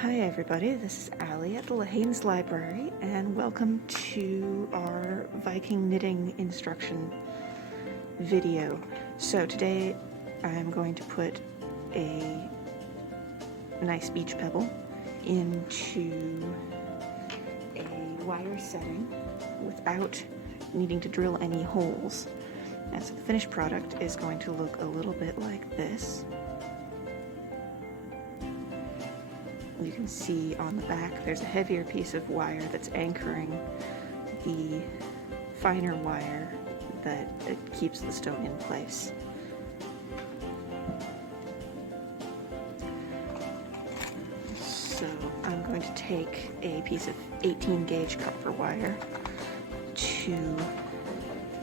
Hi everybody, this is Allie at the Haines Library, and welcome to our Viking knitting instruction video. So today I'm going to put a nice beach pebble into a wire setting without needing to drill any holes. And so the finished product is going to look a little bit like this. You can see on the back there's a heavier piece of wire that's anchoring the finer wire that keeps the stone in place. So I'm going to take a piece of 18 gauge copper wire to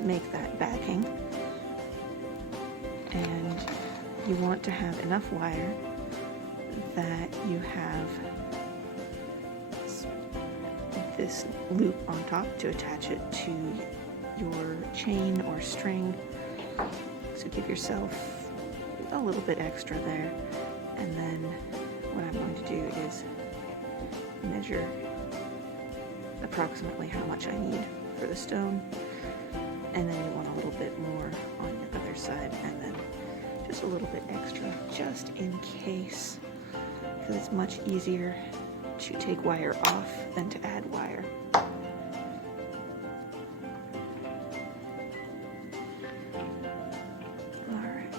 make that backing, and you want to have enough wire that you have this loop on top to attach it to your chain or string. So give yourself a little bit extra there, and then what I'm going to do is measure approximately how much I need for the stone, and then you want a little bit more on your other side, and then just a little bit extra just in case, because it's much easier to take wire off than to add wire. Alright.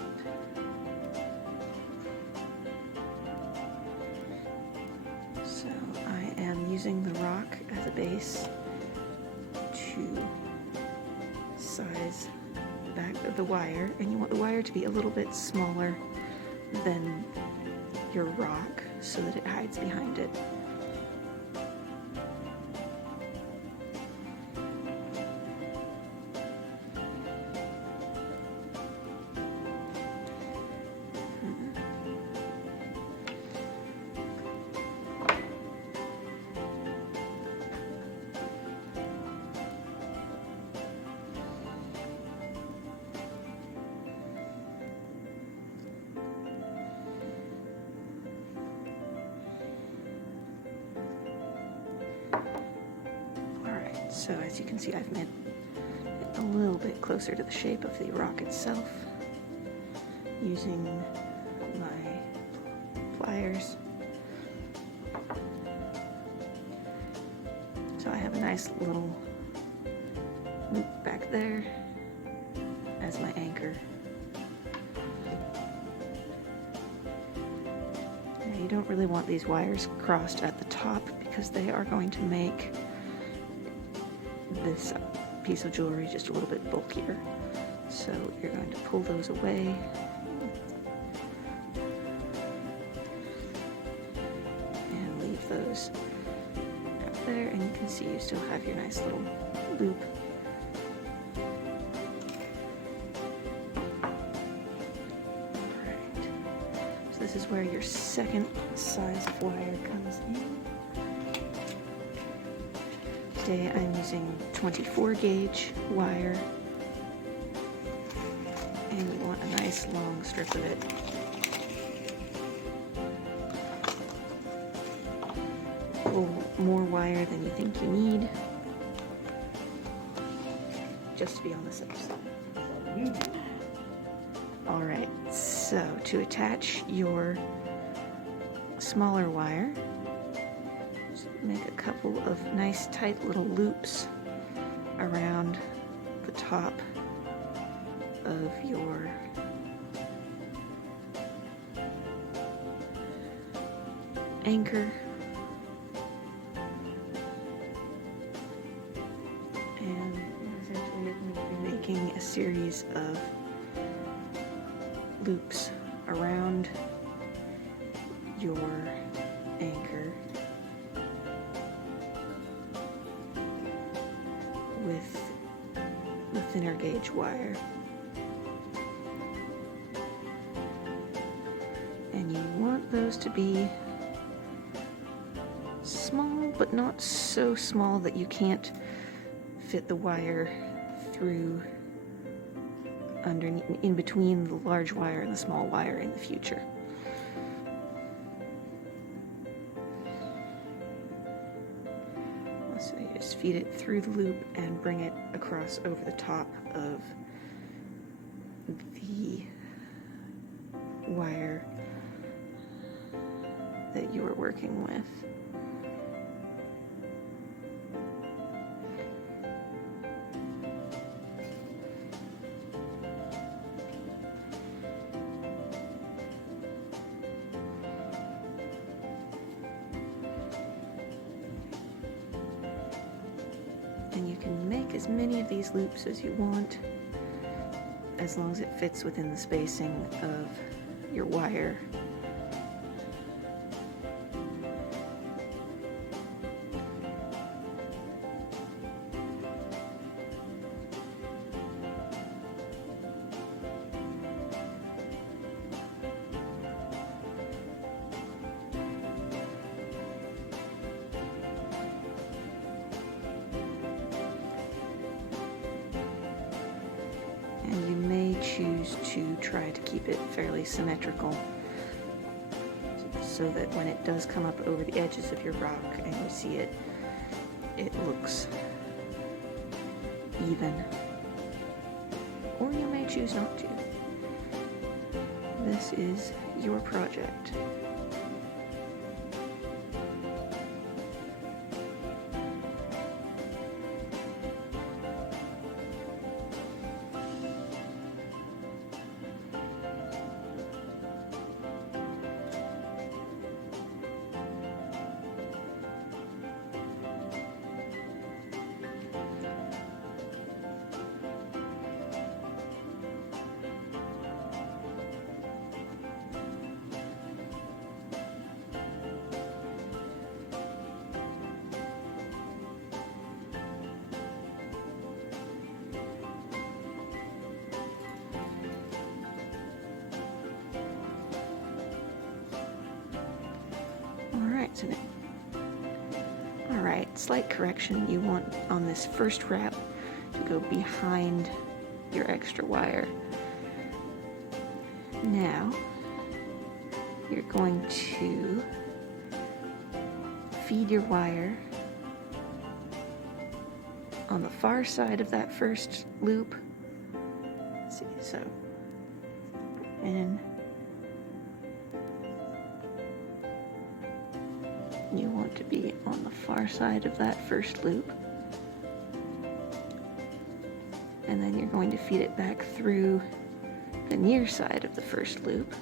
So I am using the rock as a base to size the back of the wire, and you want the wire to be a little bit smaller than your rock so that it hides behind it. So as you can see, I've made it a little bit closer to the shape of the rock itself using my pliers. So I have a nice little loop back there as my anchor. Now you don't really want these wires crossed at the top because they are going to make this piece of jewelry just a little bit bulkier. So you're going to pull those away and leave those out there, and you can see you still have your nice little loop. Alright, so this is where your second size of wire comes in. Today I'm using 24 gauge wire, and you want a nice long strip of it. Pull more wire than you think you need, just to be on the safe side. Alright, so to attach your smaller wire, make a couple of nice tight little loops around the top of your anchor, and essentially you're going to be making a series of loops around your anchor with the thinner gauge wire, and you want those to be small, but not so small that you can't fit the wire through underneath, in between the large wire and the small wire in the future. So you just feed it through the loop and bring it across over the top of the wire that you were working with. And you can make as many of these loops as you want, as long as it fits within the spacing of your wire. And you may choose to try to keep it fairly symmetrical so that when it does come up over the edges of your rock and you see it, it looks even. Or you may choose not to. This is your project. Alright, slight correction. You want on this first wrap to go behind your extra wire. Now, you're going to feed your wire on the far side of that first loop. Let's see, so, and you want to be on the far side of that first loop. And then you're going to feed it back through the near side of the first loop.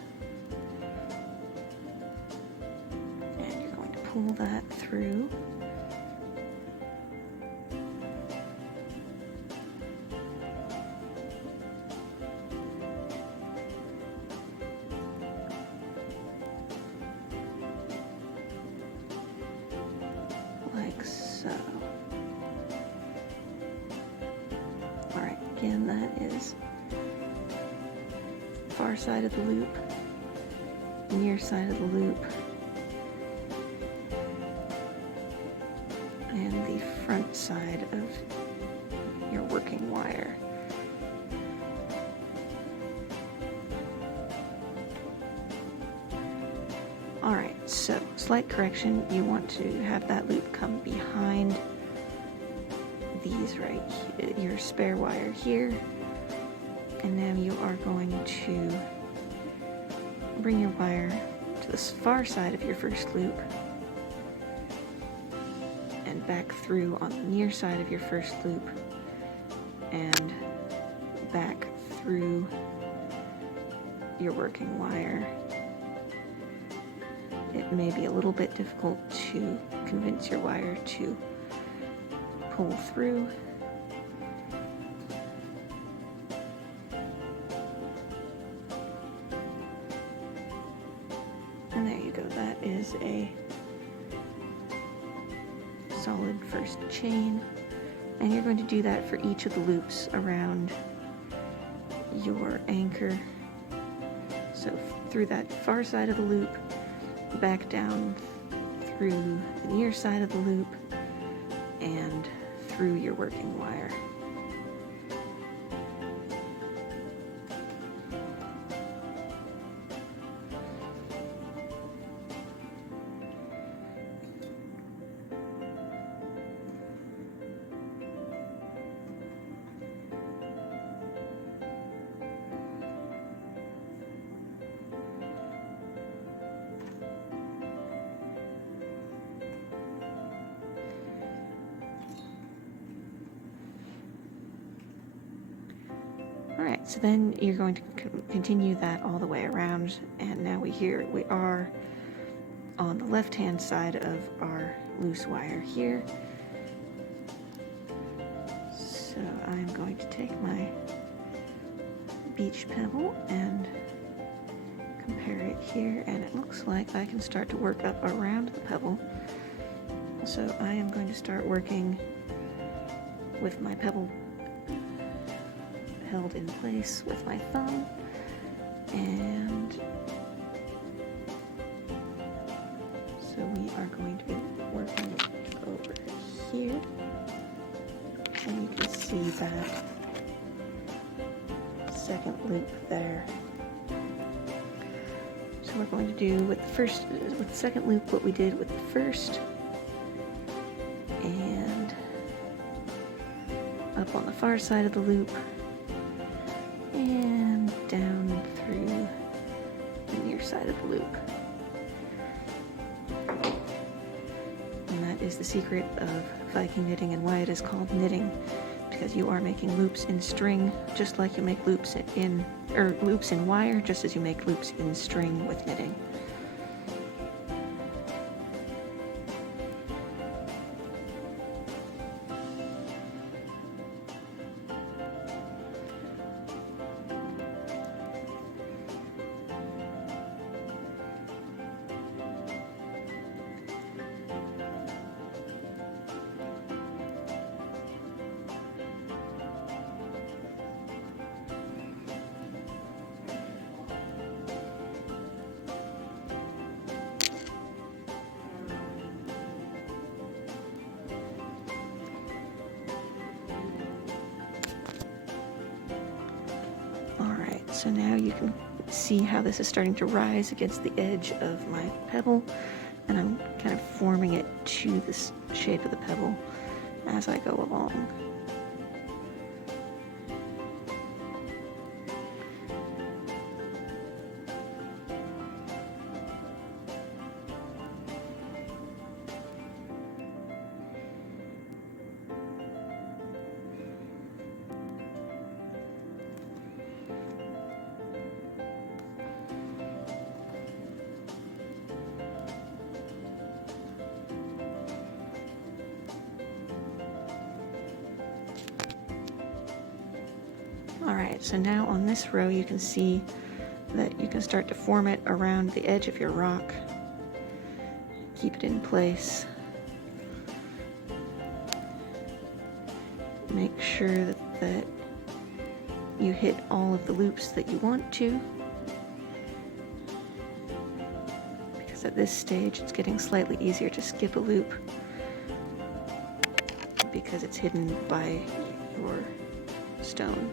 And you're going to pull that through. Like so. Alright, again, that is far side of the loop, near side of the loop, and the front side of your working wire. Alright, so slight correction, you want to have that loop come behind these right here, your spare wire here, and now you are going to bring your wire to the far side of your first loop and back through on the near side of your first loop and back through your working wire. It may be a little bit difficult to convince your wire to pull through. And there you go, that is a solid first chain. And you're going to do that for each of the loops around your anchor. So through that far side of the loop, back down through the near side of the loop, and through your working wire. So then you're going to continue that all the way around, and now we are on the left-hand side of our loose wire here. So I'm going to take my beach pebble and compare it here, and it looks like I can start to work up around the pebble. So I am going to start working with my pebble held in place with my thumb, and so we are going to be working over here, and you can see that second loop there. So we're going to do with the second loop what we did with the first, and up on the far side of the loop and down through the near side of the loop. And that is the secret of Viking knitting and why it is called knitting, because you are making loops in string just like you make loops in wire, just as you make loops in string with knitting. So now you can see how this is starting to rise against the edge of my pebble, and I'm kind of forming it to this shape of the pebble as I go along. Alright, so now on this row you can see that you can start to form it around the edge of your rock. Keep it in place. Make sure that you hit all of the loops that you want to, because at this stage it's getting slightly easier to skip a loop because it's hidden by your stone.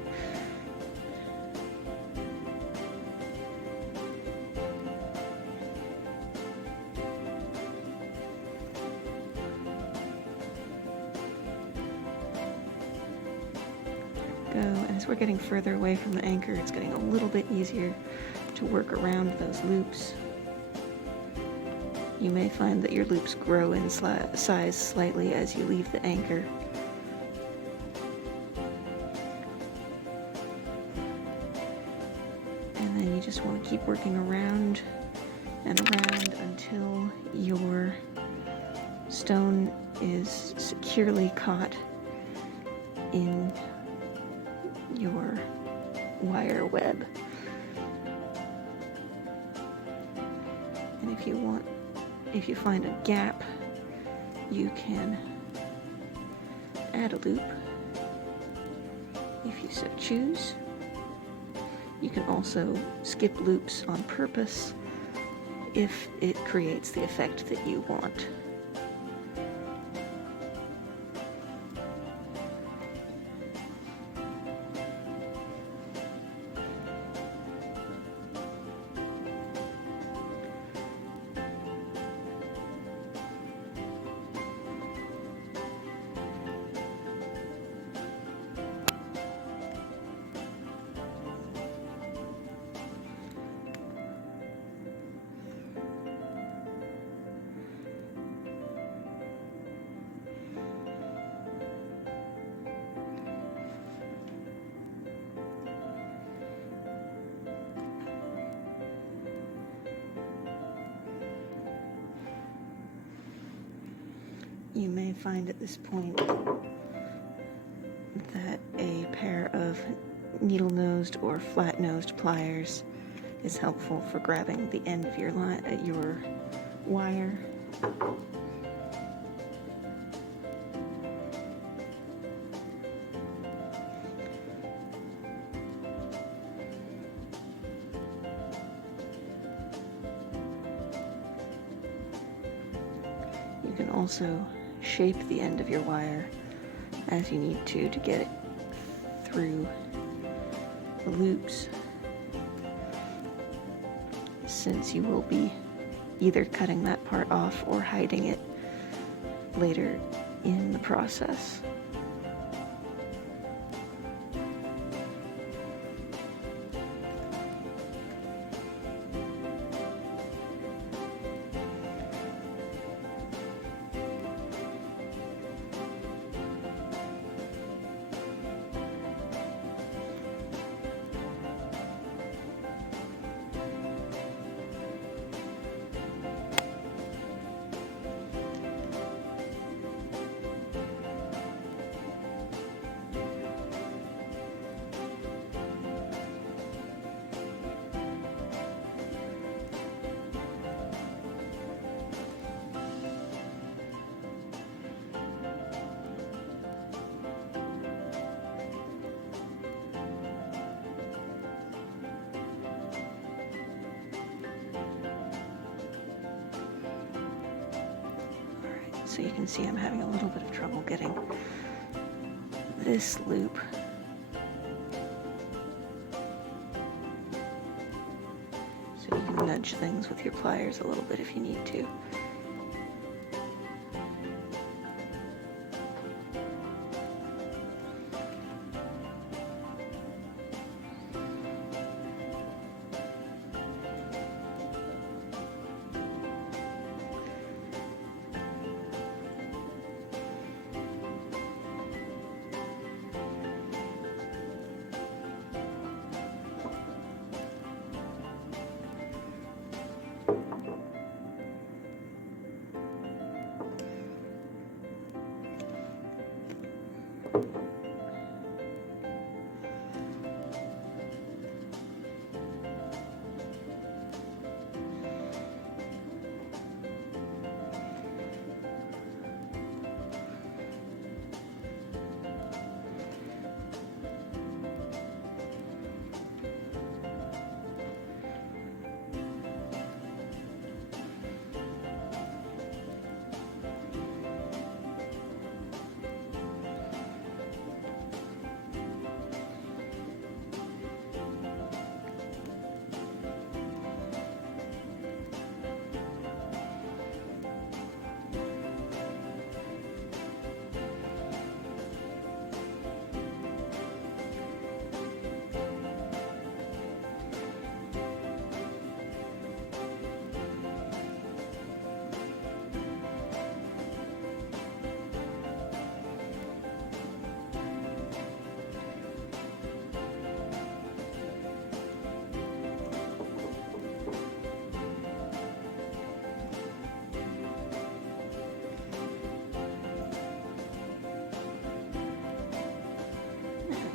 And as we're getting further away from the anchor, it's getting a little bit easier to work around those loops. You may find that your loops grow in size slightly as you leave the anchor. And then you just want to keep working around and around until your stone is securely caught in your wire web. And if you find a gap, you can add a loop if you so choose. You can also skip loops on purpose if it creates the effect that you want. You may find at this point that a pair of needle-nosed or flat-nosed pliers is helpful for grabbing the end of your wire. You can also shape the end of your wire as you need to get it through the loops, since you will be either cutting that part off or hiding it later in the process. So you can see I'm having a little bit of trouble getting this loop so you can nudge things with your pliers a little bit if you need to.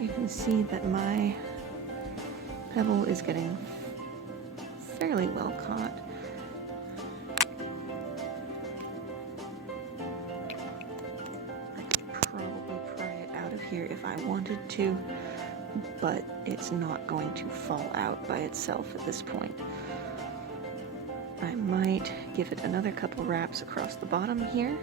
You can see that my pebble is getting fairly well caught. I could probably pry it out of here if I wanted to, but it's not going to fall out by itself at this point. I might give it another couple wraps across the bottom here.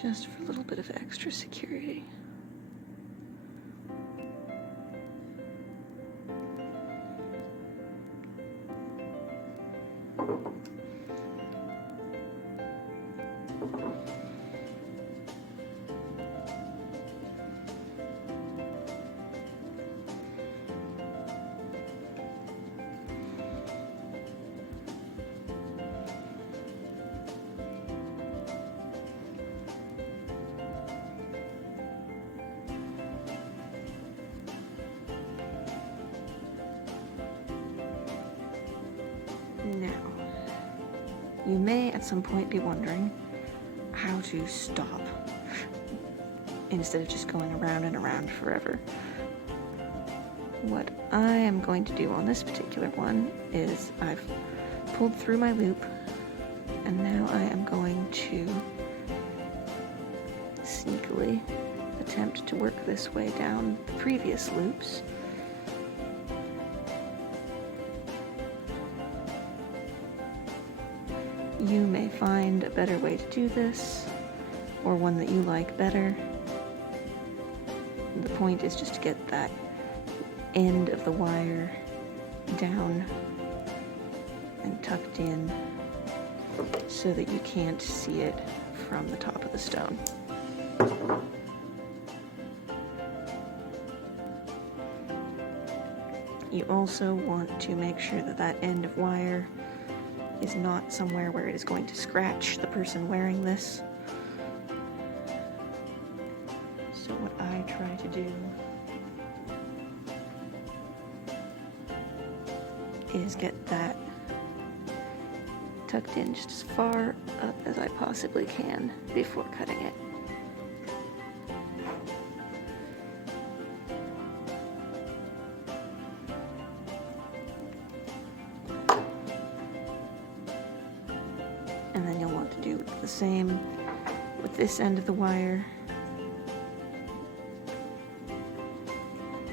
just for a little bit of extra security. Now, you may at some point be wondering how to stop instead of just going around and around forever. What I am going to do on this particular one is I've pulled through my loop, and now I am going to sneakily attempt to work this way down the previous loops. You may find a better way to do this, or one that you like better. The point is just to get that end of the wire down and tucked in so that you can't see it from the top of the stone. You also want to make sure that that end of wire is not somewhere where it is going to scratch the person wearing this. So what I try to do is get that tucked in just as far up as I possibly can before cutting it. And then you'll want to do the same with this end of the wire.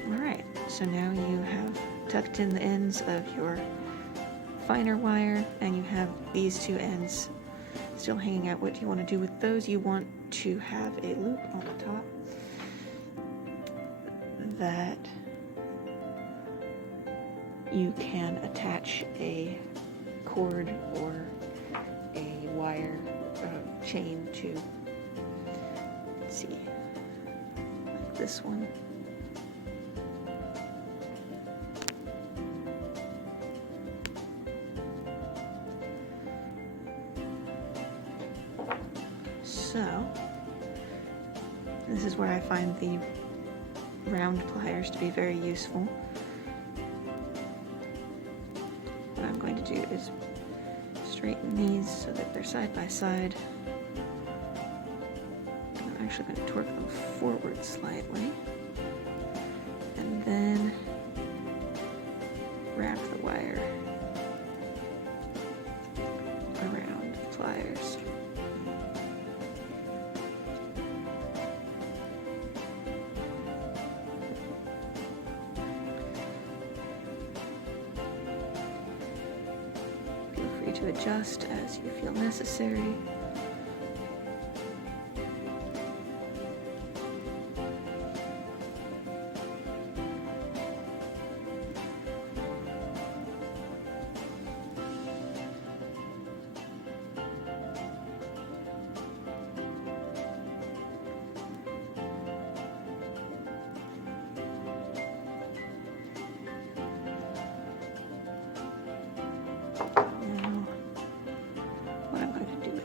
Alright, so now you have tucked in the ends of your finer wire, and you have these two ends still hanging out. What do you want to do with those? You want to have a loop on the top that you can attach a cord or a wire chain to. Let's see, like this one. So, this is where I find the round pliers to be very useful. What I'm going to do is straighten these so that they're side by side. And I'm actually going to torque them forward slightly. And then wrap the wire around the pliers. To adjust as you feel necessary.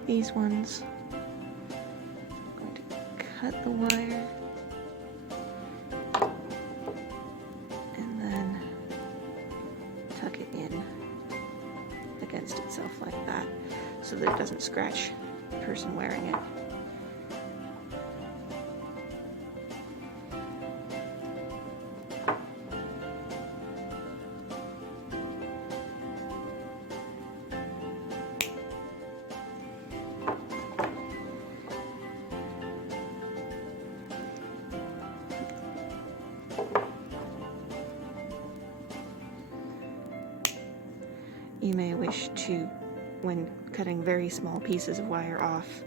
These ones, I'm going to cut the wire and then tuck it in against itself like that so that it doesn't scratch the person wearing it. You may wish to, when cutting very small pieces of wire off,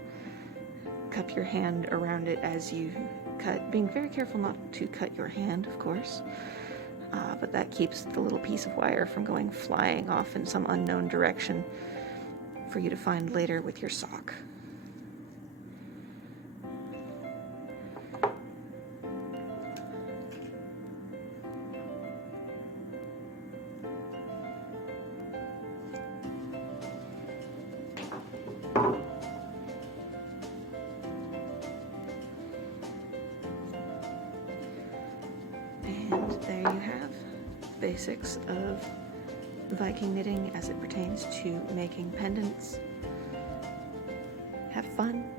cup your hand around it as you cut, being very careful not to cut your hand, of course, but that keeps the little piece of wire from going flying off in some unknown direction for you to find later with your sock. And there you have basics of Viking knitting as it pertains to making pendants. Have fun.